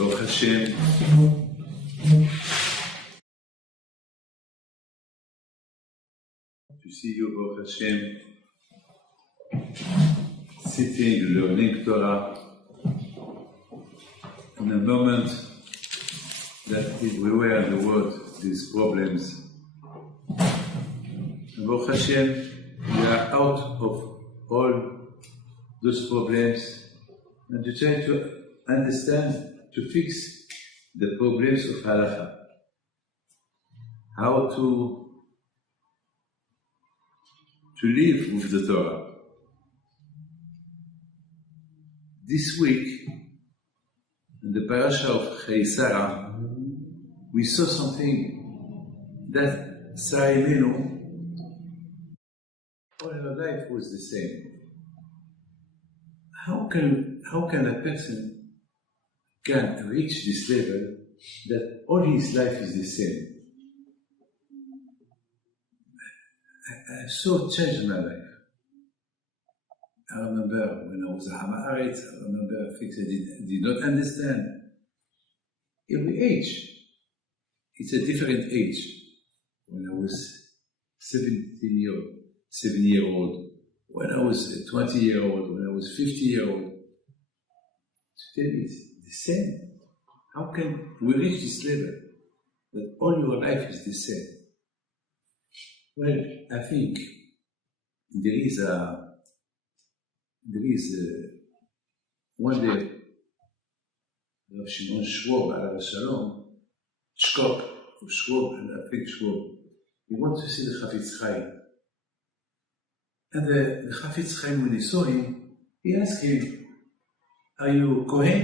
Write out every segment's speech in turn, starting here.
Baruch Hashem. To see you, Baruch Hashem, sitting, learning Torah, in a moment that everywhere in the world these problems. And Baruch Hashem, we are out of all those problems and to try to understand, to fix the problems of halakha. How to live with the Torah. This week, in the Parsha of Chayei, we saw something that Sarah Imenu, all her life was the same. How can a person can reach this level that all his life is the same? I saw a change in my life. I remember when I was a Hamaaretz, I remember things I did not understand. Every age, it's a different age. When I was 7 year old, when I was 20-year-old, when I was 50-year-old, today it's the same. How can we reach this level that all your life is the same? Well, I think there is one day, Rav Shimon Schwab, Alav Shalom, Schwab, and I think Schwab, he wants to see the Chafetz Chaim. And the Chafetz Chaim, when he saw him, he asked him, "Are you Kohen?"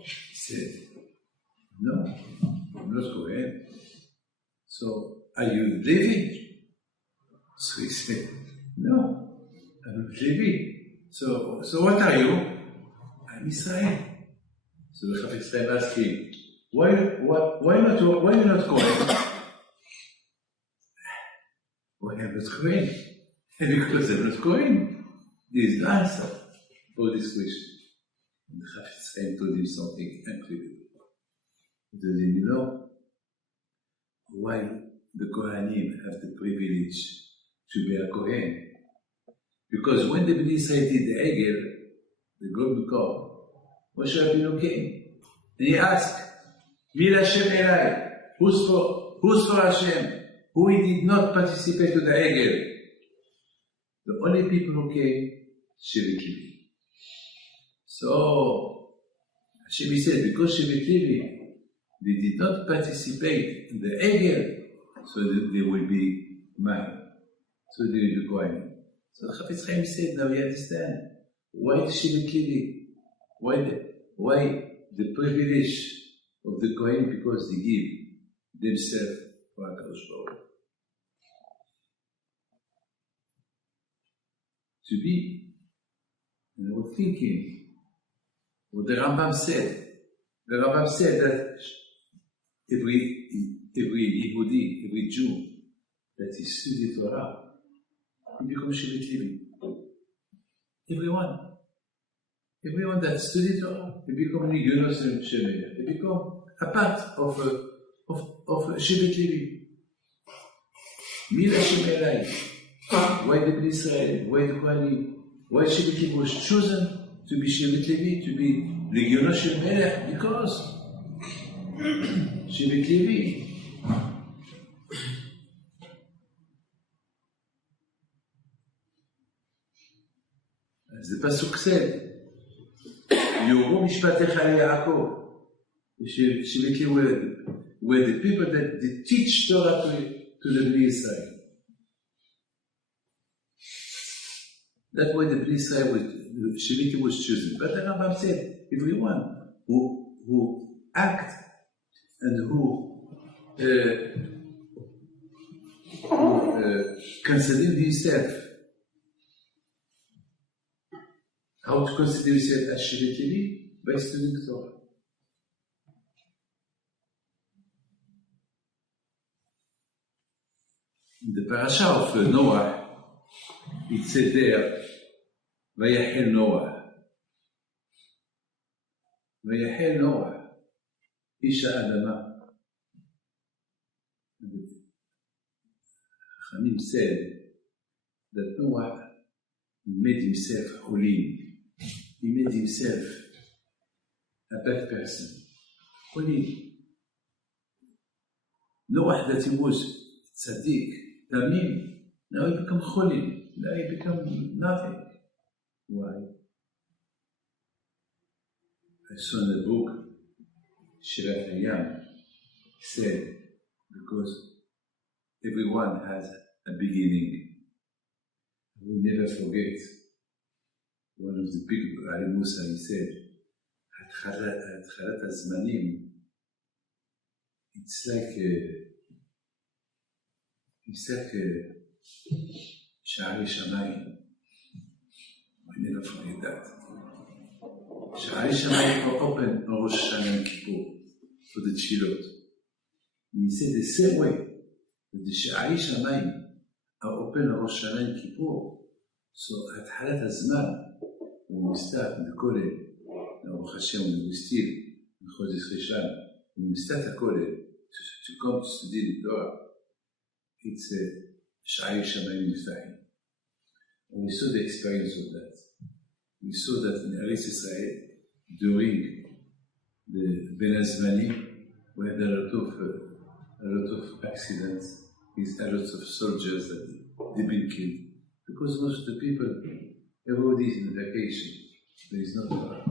He said, "No, I'm not Kohen." "So, are you Levi?" So he said, "No, I'm not Levi." So what are you?" "I'm Israel." So the Chafetz Chaim asked him, why you not Kohen?" "Why I'm not Kohen?" "Because I'm not Kohen." There is no answer for this question. And the Chafetz Chaim told him something incredible. He told him, "You know why the Kohanim have the privilege to be a Kohen? Because when the Bnei Israel did the Egel, the golden cup, Moshe Rabbeinu came and he asked, "Mil Hashem Elai, who's for Hashem?" Who did not participate to the Egel? The only people who came, Shevet Levi. So Hashem said, because Shevet Levi, they did not participate in the Egel, so that they will be mine. So they will be Kohanim. So the Chafetz Chaim said, now we understand why Shevet Levi, why the privilege of the Kohanim, because they give themselves for HaKadosh Baruch Hu. To be, and I was thinking what the Rambam said. The Rambam said that every Yehudi, every Jew that is studied Torah, he becomes Shevet Levi. Everyone that studied Torah, they become Legionos and Shevet. They become a part of Shevet Levi. Mil Hashem Elai. Why the Bnei Israel? Why the Kohanim? Why Shevet Levi was chosen to be Shevet Levi, to be Legionos Shel Melech? Because Shevet Levi. As the Pasuk said, Yoru Mishpatecha Yaakov. Shevet Levi were the people that they teach Torah to the Bnei Israel. That's why the Bnei Israel Shevet Levi was chosen. But the Rambam said, everyone who act and who consider himself, how to consider himself as Shevet Levi? By studying Torah. In the Parsha of Noah, it said there, Vayachel Noah. ויחל נוח, איש האדמה. Hashem said that Noah made himself holy. He made himself a bad person. Holy. Noah that he was tzaddik, tamim, now he become holy. Now he become nothing. Why? I saw in the book, Shirat Hayam said, because everyone has a beginning. We never forget. One of the big Ali Musa, he said, Atchalat HaZmanim, it's like Sha'ari Shamayim. We never forget that. Sha'ari Shamayim are open on Rosh Hashanah and Kippur for the Tfilot. He said the same way. The Sha'ari Shamayim are open on Rosh Hashanah and Kippur. So at Halat HaZman, when we start in the Kollel, now Hashem, when we still in Chodesh Rishon, when we start the Kollel to come to study the Torah, it's a Sha'ari Shamayim Niftahin. And we saw the experience of that. We saw that in Eretz Israel, during the Ben Azmanim, we had a lot of accidents. There's a lot of soldiers that they've been killed. Because most of the people, everybody is in vacation. There is no Torah.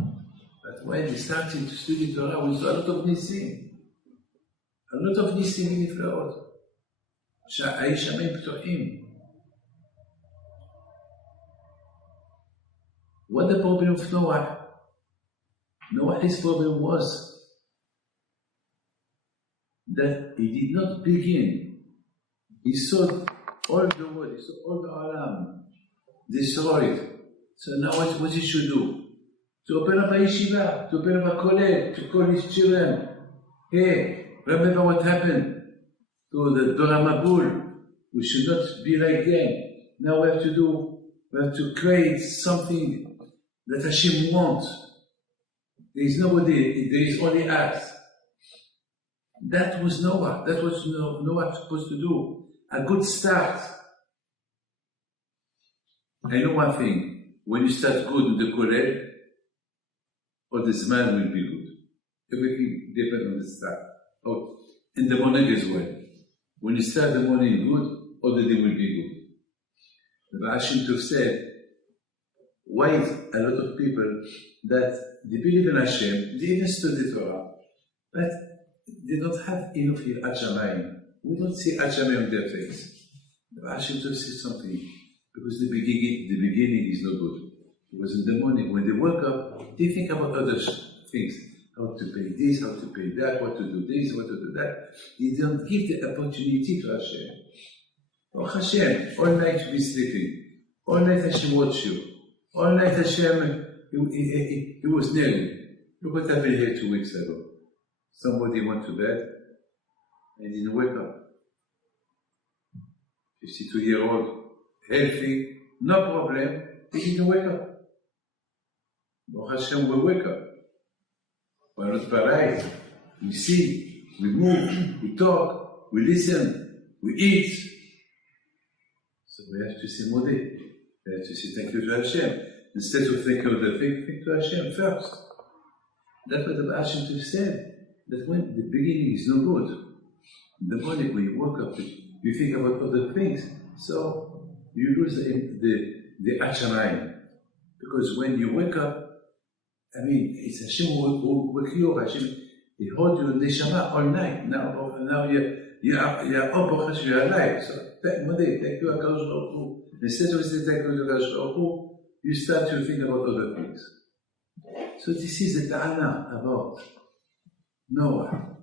But when they started to study Torah, we saw a lot of Nisim. A lot of Nisim in Niflaot. Sha'ai Shamayim Ptohim. What the problem of Noah? Noah's problem was that he did not begin. He saw all the world, he saw all the Alam destroyed. So now what he should do? To open up a yeshiva, to open up a kollel, to call his children. Hey, remember what happened to the Dora Mabul? We should not be like them. Now we have to create something that Hashem wants. There is nobody, there is only us. That was Noah. That was Noah supposed to do. A good start. I know one thing. When you start good with the Kollel, all the Zman will be good. Everything depends on the start. Oh, in the morning as well. When you start the morning good, all the day will be good. The Hashem Tov said, why a lot of people that they believe in Hashem, they even study Torah, but they don't have enough Yirat Shamayim. We don't see Yirat Shamayim on their face. The Hashem Tov says something, because the beginning is not good. Because in the morning, when they wake up, they think about other things. How to pay this, how to pay that, what to do this, what to do that. They don't give the opportunity to Hashem. Oh Hashem, all night you be sleeping. All night Hashem watch you. All night Hashem, he was near you. Look what happened here 2 weeks ago. Somebody went to bed and didn't wake up. 52-year-old, healthy, no problem, he didn't wake up. But Hashem will wake up. We're not paralyzed. We see, we move, we talk, we listen, we eat. So we have to say Modeh. We have to say thank you to Hashem. Instead of thinking of the thing, think to Hashem first. That's what the Hashem Tov said. That when the beginning is no good, in the morning when you wake up, you think about other things. So you lose the Hashemayim. Because when you wake up, I mean, it's Hashem who wake you up. Hashem, He hold you in the Neshama all night. Now you're up, you're alive. So thank you, HaKadosh Baruch Hu. Instead of saying thank you, HaKadosh Baruch Hu, you start to think about other things. So this is the ta'ana about Noah.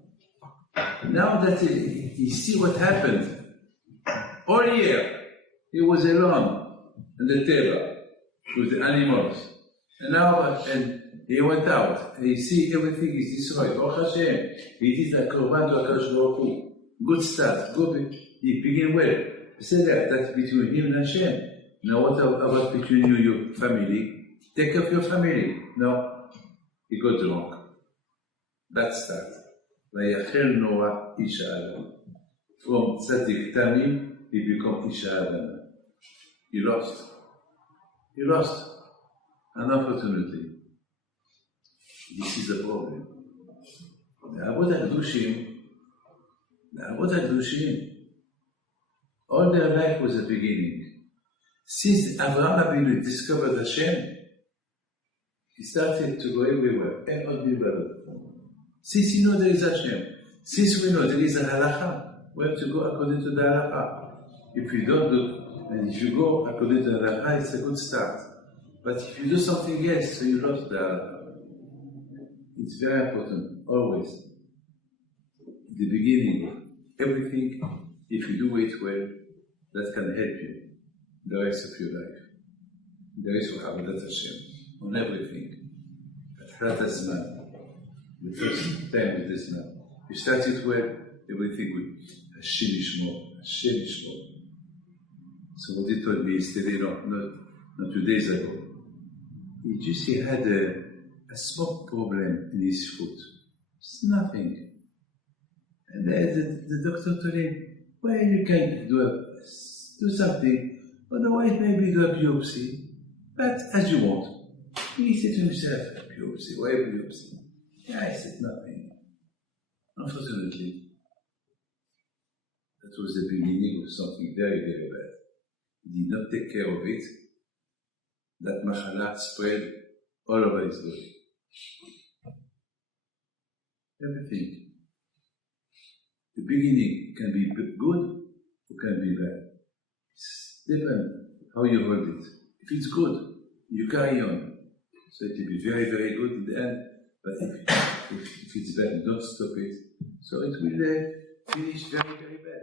Now that he see what happened, all year he was alone in the table with the animals. And now he went out and he see everything is destroyed. Oh Hashem, he did a korban to HaKadosh Baruch Hu. Good start, he began well. He said that's between him and Hashem. Now what about between you and your family? Take care of your family. No, he got drunk. That start. ויחל נורא איש האדם. From tzaddik tamim, he become איש האדם. He lost. He lost. And unfortunately, this is the problem. The Avot HaKadoshim, all their life was a beginning. Since Avraham Avinu discovered Hashem, he started to go everywhere, everywhere. Since you know there is Hashem, since we know there is a halacha, we have to go according to the halacha. If you don't do, and if you go according to the halacha, it's a good start. But if you do something else, so you lost the halacha. It's very important, always. The beginning, everything, if you do it well, that can help you the rest of your life. The rest of Avodat Hashem, on everything. At Hazman, the first time with this man. You start it well, everything will Hashem Yishmor, Hashem Yishmor. So what he told me yesterday, not 2 days ago, he had a small problem in his foot. It's nothing. And the doctor told him, well, you can do something, otherwise maybe do a biopsy, but as you want. He said to himself, biopsy, why biopsy? Yeah, I said nothing. Unfortunately, that was the beginning of something very, very bad. He did not take care of it. That machala spread all over his body. Everything. The beginning can be good or can be bad. It's depends how you hold it. If it's good, you carry on. So it will be very, very good in the end. But if it's bad, don't stop it. So it will finish very, very bad.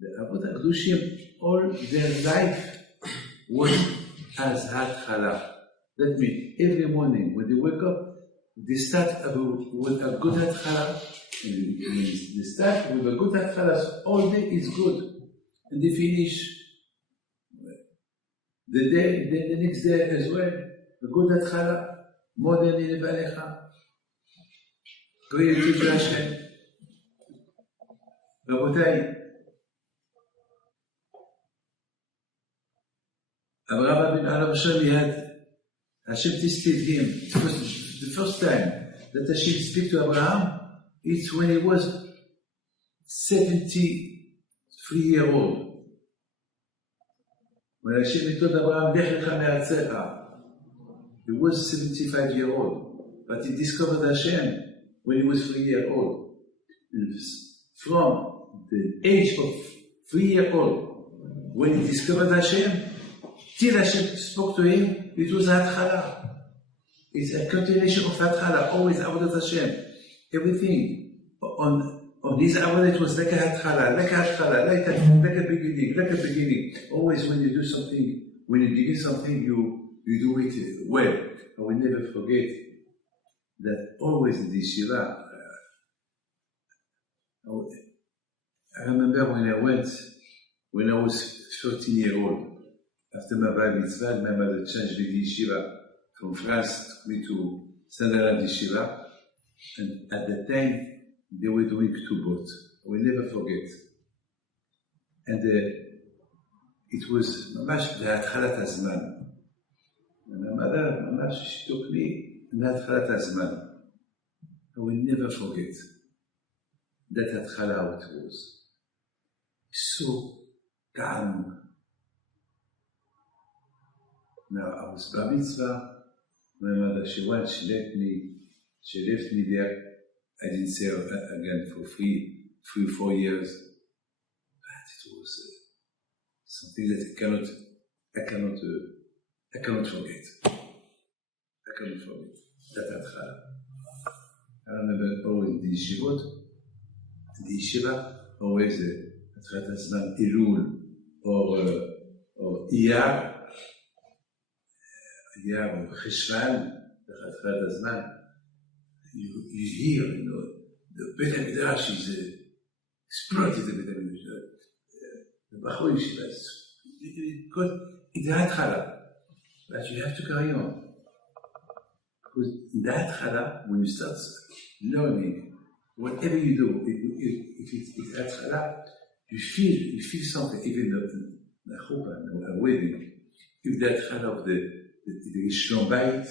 The Avot HaKadoshim, all their life was as Hatchala. That means every morning when they wake up, they start with a good Hatchala. They start with a good Hatchala, so all day is good. And they finish the next day as well. A good Hatchala, more than in Valecha. Creative to Hashem. Rabotai, Avraham Avinu Alav Hashem, Hashem tested him. The first time that Hashem speak to Abraham, it's when he was 73-year-old. When Hashem told Abraham, Lech lecha me'artzecha, he was 75-year-old, but he discovered Hashem when he was 3-year-old. From the age of 3-year-old, when he discovered Hashem, till Hashem spoke to him, it was Hatchala. It's a continuation of Hatchala, always Avodat Hashem. Everything on this Avodah, it was like a Hatchala, like a beginning. Always when you do something, when you begin something, you do it well. I will never forget that always in the yeshiva, I remember when I was 13-year-old, after my bar mitzvah, my mother changed me to yeshiva from France, took me to Sunderland yeshiva, and at the time they were doing 2 boats. I will never forget. And it was mamash be'atchalat hazman. And my mother, mamash, she took me in atchalat hazman. I will never forget that atchala how it was. So calm. Now I was bar mitzvah. My mother, she left me there. I didn't say again for 4 years. But it was something that I cannot forget. That atchala. I remember always the yeshivot, the yeshiva, always atchalat hazman Elul or Iyar or Cheshvan, the atchalat hazman. You hear, the Beit HaMikdash is exploded. The Beit HaMikdash, the Bachur Yeshiva is good. It's atchala, but you have to carry on. Because in the Hatchala, when you start learning, whatever you do, if it's Hatchala, you feel something, even the chuppah, the wedding. If the Hatchala of the Shlom Bayit,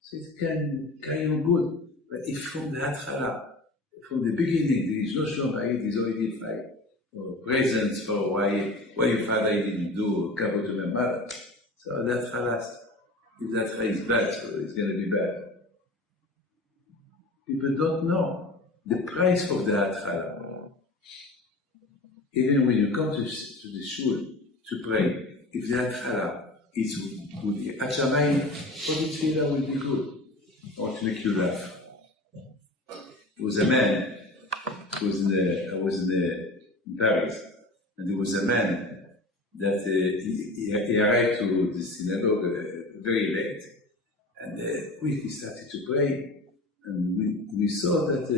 so it can carry on good. But if from the Hatchala, from the beginning, there is no Shlom Bayit, there is already fight, or presents for why your father didn't do, cover to my mother. So that Hatchala, if that Hatchala is bad, so it's going to be bad. People don't know the price of the Hatchala. Even when you come to the shul to pray, if the Hatchala is with the Hashem, all the tefillah will be good. I want to make you laugh. There was a man, I was in Paris, and there was a man that he arrived to the synagogue very late, and we started to pray, and we saw that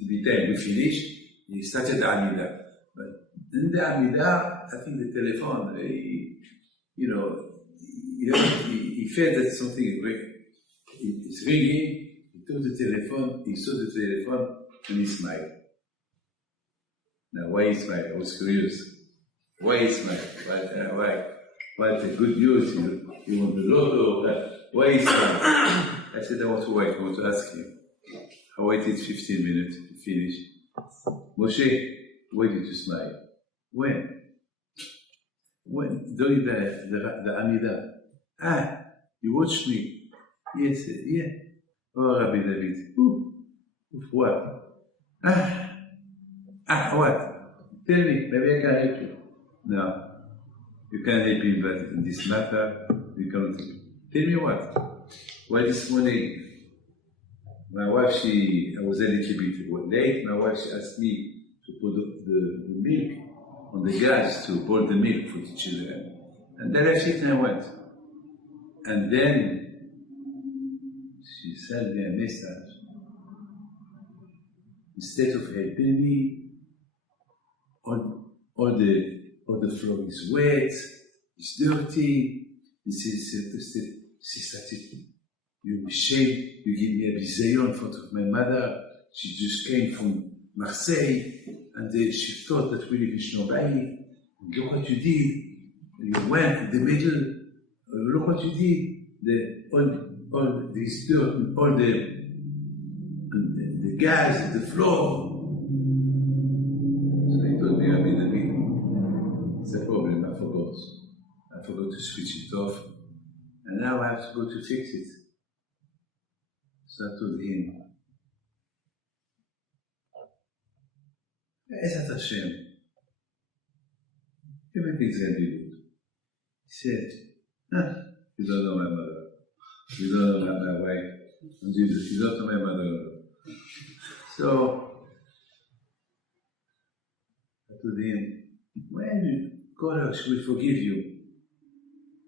the time we finished, he started the Amidah. But in the Amidah, I think the telephone, he felt that something is ringing. He took the telephone, he saw the telephone, and he smiled. Now, why he smiled? I was curious. Why he smiled? Why? What the good news? You want the lotto? Why he smiled? I said, I want to wait. I want to ask you. I waited 15 minutes to finish. Moshe, why did you smile? When? During the Amidah. You watched me. Yes, yeah. Oh, Rabbi David. What? What? Tell me, maybe I can help you. No. You can't help him, but in this matter, you cannot help him. Tell me what? Why this morning? My wife, I was a little bit late. My wife, she asked me to put the milk on the gas to boil the milk for the children. And then I left it and I went. And then she sent me a message. Instead of helping me, all the floor is wet, it's dirty. She started, you're ashamed, you give me a bizayon in front of my mother. She just came from Marseille, and she thought that we live in Shnobay. Look what you did. You went in the middle. Look what you did. All this dirt, all the gas, the floor. So he told me, Rabbi David, it's a problem, I forgot. I forgot to switch it off. And now I have to go to fix it. So I told him, Ezat Hashem, everything's going to be good. He said, you don't know my mother. You don't know my wife. And Jesus, you don't know my mother. So I told him, when God will forgive you,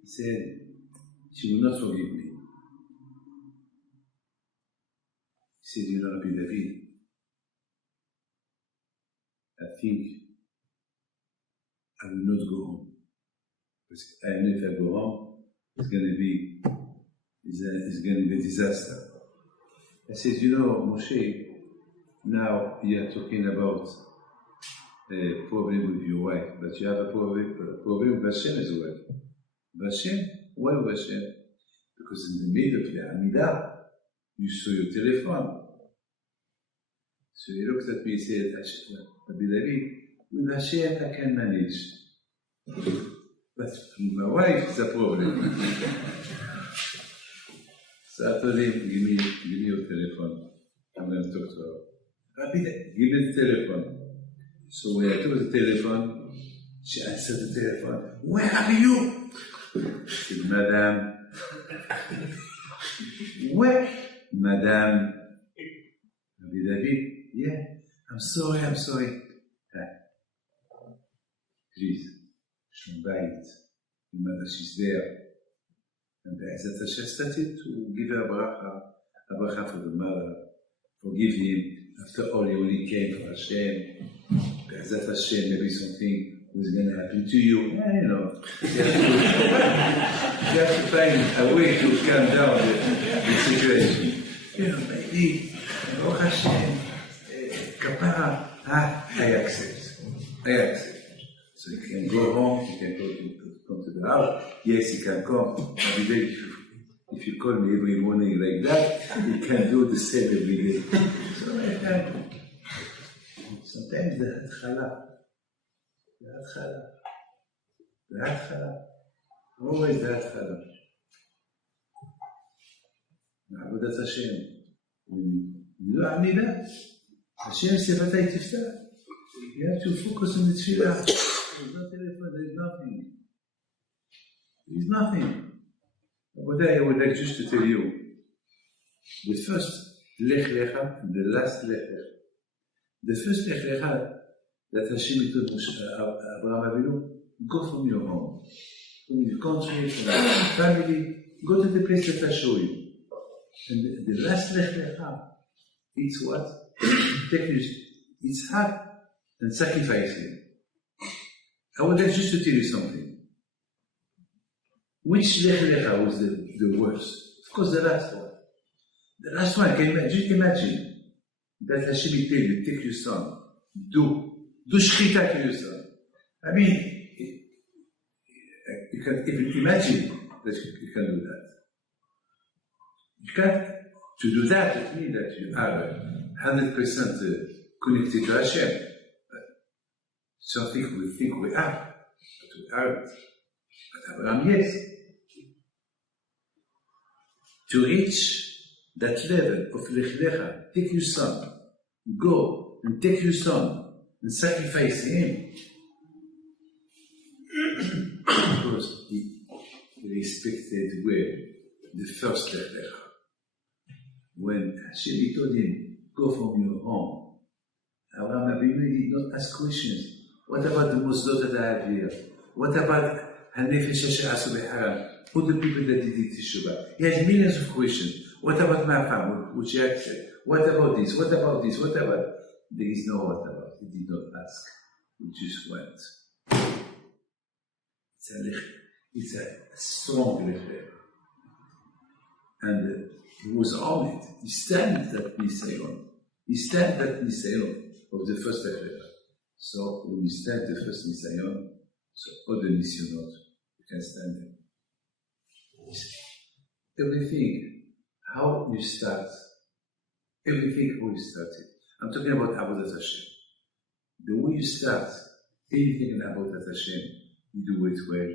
he said, she will not forgive me. He said, you know, Rabbi David, I think I will not go home. Because I know if I go home, it's going to be a disaster. I said, you know, Moshe, now you are talking about a problem with your wife, but you have a problem with Hashem as well. Hashem? Why with Hashem? Because in the middle of the Amidah, you saw your telephone. So he looked at me and said, Rabbi David, with Hashem I can manage. But with my wife it's a problem. So I told him, give me your telephone. I'm going to talk to her. Rabbi, give me the telephone. So when I took the telephone, she answered the telephone. Where are you? I said, Madame. Where? Madame. Rabbi David, yeah. I'm sorry. Please, Shombayit. Your mother, she's there. And Be'ezat Hashem started to give her a bracha for the mother. Forgive him. After all, he only came for Hashem. Be'ezat Hashem, maybe something was going to happen to you. Yeah, you know. You have to find a way to calm down the situation. Maybe, oh Hashem, kapara, I accept. So you can go home, you can come to the house. Yes, you can come every day. If you call me every morning like that, you can do the same every day. So I can. Sometimes the Hatchala. Always the Hatchala. Avodat Hashem. You don't need that. Hashem Sefatay Tiftah. You have to focus on the Tefillah. There's no telephone, there's nothing. But I would like just to tell you, the first Lech Lecha and the last Lech Lecha. The first Lech Lecha that Hashem told Abraham Avinu, go from your home, from your country, from your family, go to the place that I show you. And the last Lech Lecha, it's what? It's hard and sacrificing. I would like just to tell you something. Which Lech Lecha was the worst? Of course, the last one. The last one, just imagine that Hashem will tell you, take your son, do shchita to your son. I mean, you can even imagine that you can do that. You can't. To do that, it means that you are 100% connected to Hashem. Something we think we are, but we aren't. But Abraham, yes. To reach that level of Lech Lecha, take your son, go and take your son and sacrifice him. Because he respected well the first Lech Lecha. When Hashem told him, go from your home, Abraham Avinu did not ask questions. What about the Muslims that I have here? What about Hanefesh Asu Beharam? All the people that did Teshuvah. He has millions of questions. What about my family? Which he acted? What about this? What about this? What about? There is no what about. He did not ask. He just went. It's a strong lech. And he was on it. He stands that Nisayon. He stands that Nisayon of the first lech. So when you stand the first Nisayon, so other Nisyonot, you can stand them. Everything, how you start, everything how you started. I'm talking about Avodat Hashem. The way you start anything in Avodat Hashem, you do it well,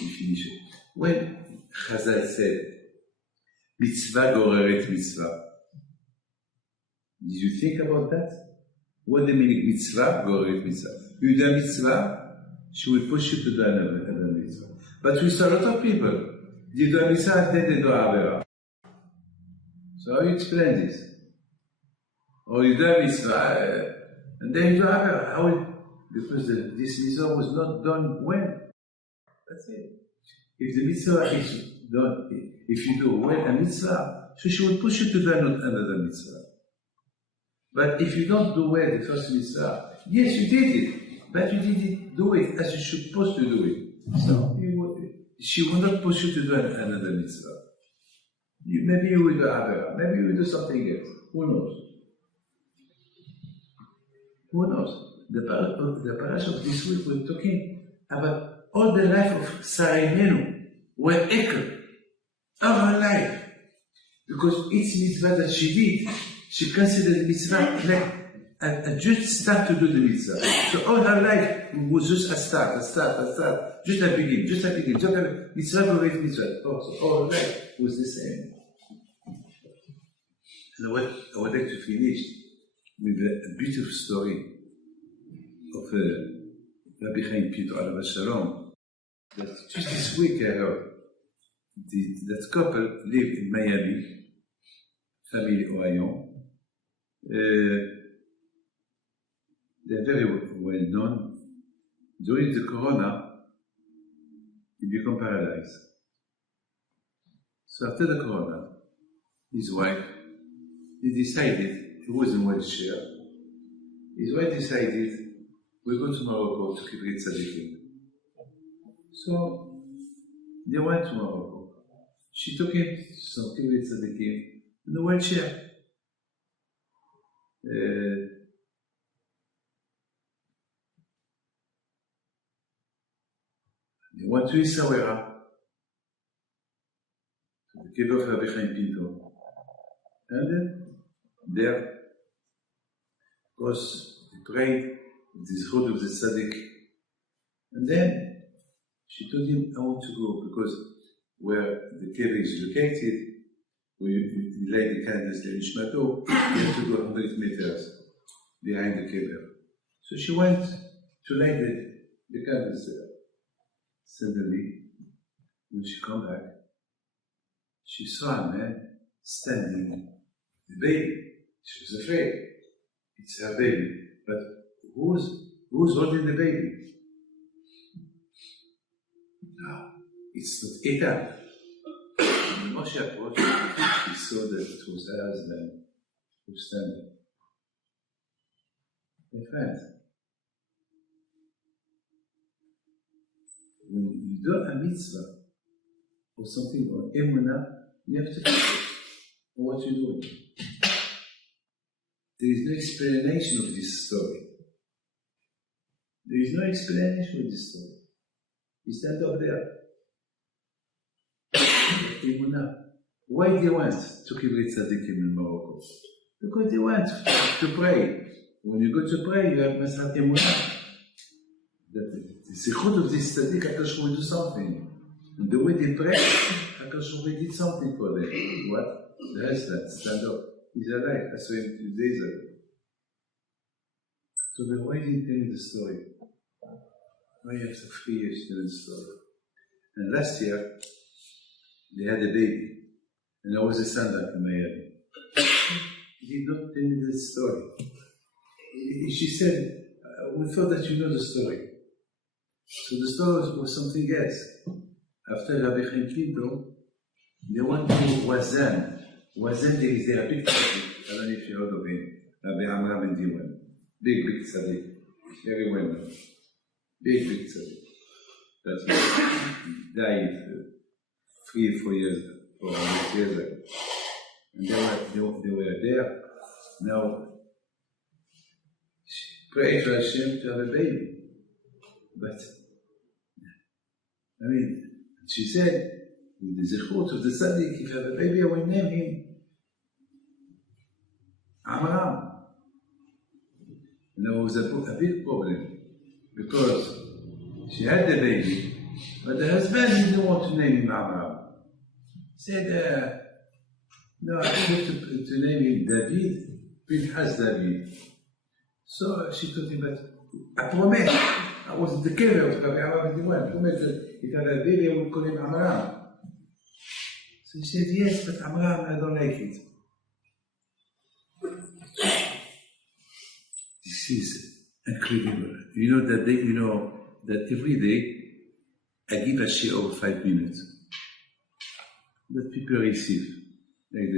you finish it. When Chazal said, mitzvah goreret mitzvah, did you think about that? What the meaning mitzvah goreret mitzvah? You do a mitzvah, she will push you to do another mitzvah. But we saw a lot of people. They do a mitzvah and then they do avera. So how you explain this? Or you do a mitzvah and then you do avera. Because this mitzvah was not done well. That's it. If the mitzvah is done, if you do well a mitzvah, so she will push you to do another mitzvah. But if you don't do well the first mitzvah, yes, you did it, but you didn't do it as you should supposed to do it. So she will not push you to do another mitzvah. Maybe you will do avera, maybe you will do something else. Who knows? Who knows? The Parsha of this week we're talking about all the life of Sarai were echoed all her life. Because each mitzvah that she did, she considered the mitzvah like a just start to do the mitzvah. So all her life was just a start, just a beginning. Just a mitzvah goreret mitzvah. So all her life was the same. And I would like to finish with a beautiful story of Rabbi Chaim Pietro Alav Shalom. That just this week I heard that couple lived in Miami, family Ohayon. They're very well known. During the corona, he became paralyzed. So after the corona, his wife, he decided, he was in a wheelchair, his wife decided, we go to Morocco to Kibbutz Tzadikim. So They went to Morocco. She took him to some Kibbutz Tzadikim in the wheelchair. They went to Isawera, to the cave of Rabbi Chaim Pinto. And then, there, of course, they prayed with the Zchut of the Tzaddik. And then, she told him, I want to go, because where the cave is located, where you lay the candles in Ishmato, you have to go 100 meters behind the cave. So she went to lay the candles there. Suddenly, when she came back, she saw a man standing with the baby. She was afraid. It's her baby. But who's holding the baby? No, it's not Eta. When Moshe approached, he saw that it was her husband who was standing. My friends, when you do a mitzvah or something or emunah, you have to focus on what you're doing. There is no explanation of this story. There is no explanation of this story. You stand up there. Emunah. Why do you want to Kibbutz Tzadikim in Morocco? Because they want to pray. When you go to pray, you must have emunah. The zichut of this tzaddik, HaKadosh will do something. And the way they pray, HaKadosh will did something for them. What? The husband, stand up. He's alive. I saw him 2 days ago. So then why didn't you tell me the story? Why you have to 3 years to tell the story? And last year, they had a baby. And I was a stand-up in Miami. He did not tell me the story. She said, we thought that you know the story. So the story was something else. After Rabbi Chaim Pinto, they went to Wazan. Wazan, there is a big tzaddik. I don't know if you heard of him. Rabbi Amram and Diwan. Big tzaddik. Very well known. Big tzaddik. That he died 3 or 4 years ago. 4 years ago. And they were there. Now, pray for Hashem to have a baby. But, I mean, she said, with the zichut of the tzaddik, if I have a baby, I will name him Amram. And there was a big problem, because she had the baby, but the husband didn't want to name him Amram. He said, no, I have to name him David, Pinchas David. So she told him, but I promise, I was the carrier of Rabbi Amram, I promised that if I have a baby, I will call him Amram. So he said, yes, but Amram, I don't like it. This is incredible. You know that every day I give a share of 5 minutes that people receive, like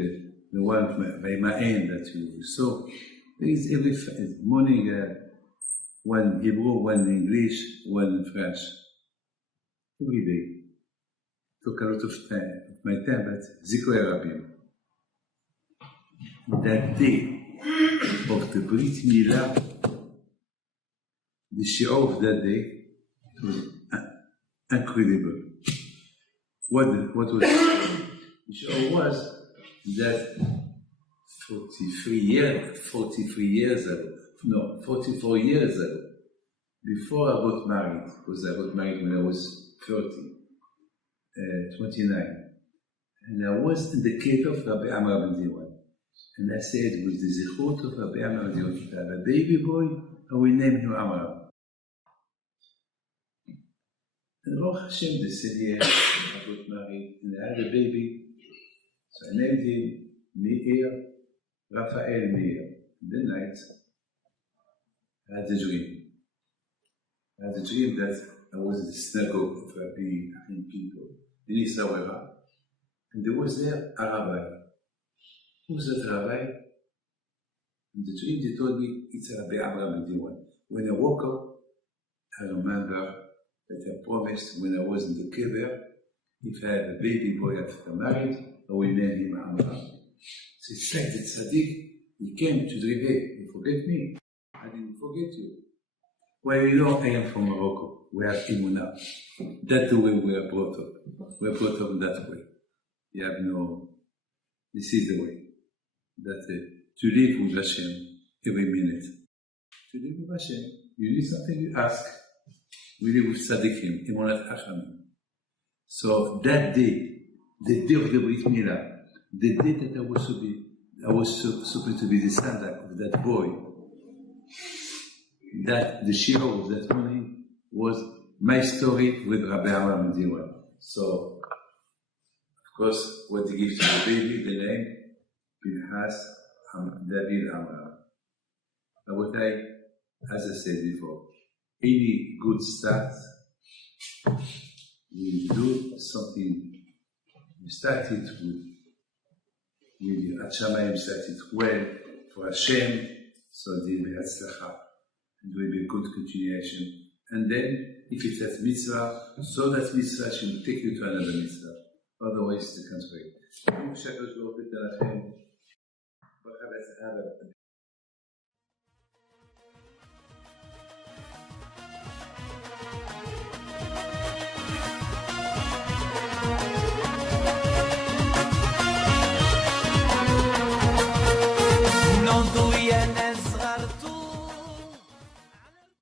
the one by my end that you saw. There is every morning one Hebrew, one English, one French. Every day. Took a lot of my time, but Zikroy Rabim. That day of the Brit Milah, the shiur of that day, it was incredible. What was the shiur was that 44 years ago, before I got married, because I got married when I was 29, and I was in the cave of Rabbi Amram ben Diwan, and I said, with the zichut of Rabbi Amram ben Diwan, if I have a baby boy, I will name him Amram. And Baruch Hashem, they said, yes, I got married, and I had a baby, so I named him Meir, Raphael Meir. In the night, I had a dream. I had a dream that I was in the synagogue of Rabbi Chaim Pinto in Isawera, and there was there a rabbi. Who's that rabbi? In the dream they told me it's Rabbi Amram ben Diwan. When I woke up, I remember that I promised when I was in the kever if I have a baby boy after marriage, I will name him Amram. So it's like the tzaddik, he came to Chayei. You forget me? I didn't forget you. Well, you know, I am from Morocco. We have Imunah. That's the way we are brought up. We are brought up that way. You have this is the way. That's it. To live with Hashem every minute. To live with Hashem. You need something, you ask. We live with tzaddikim, Imunat Hashem. So that day, the day of the Brit Milah, the day that I was supposed to be the son of that boy, that the shiur of that morning was my story with Rabbi Amram Diwan. So, of course, what he gives to the baby, the name, Pinchas David Amram. Rabotai, as I said before, any good start will do something. We started with Hashem, started well for Hashem, so there will be Hatzlacha, and there will be a good continuation. And then, if it's that mitzvah, so that mitzvah should take you to another mitzvah. Otherwise, the contrary.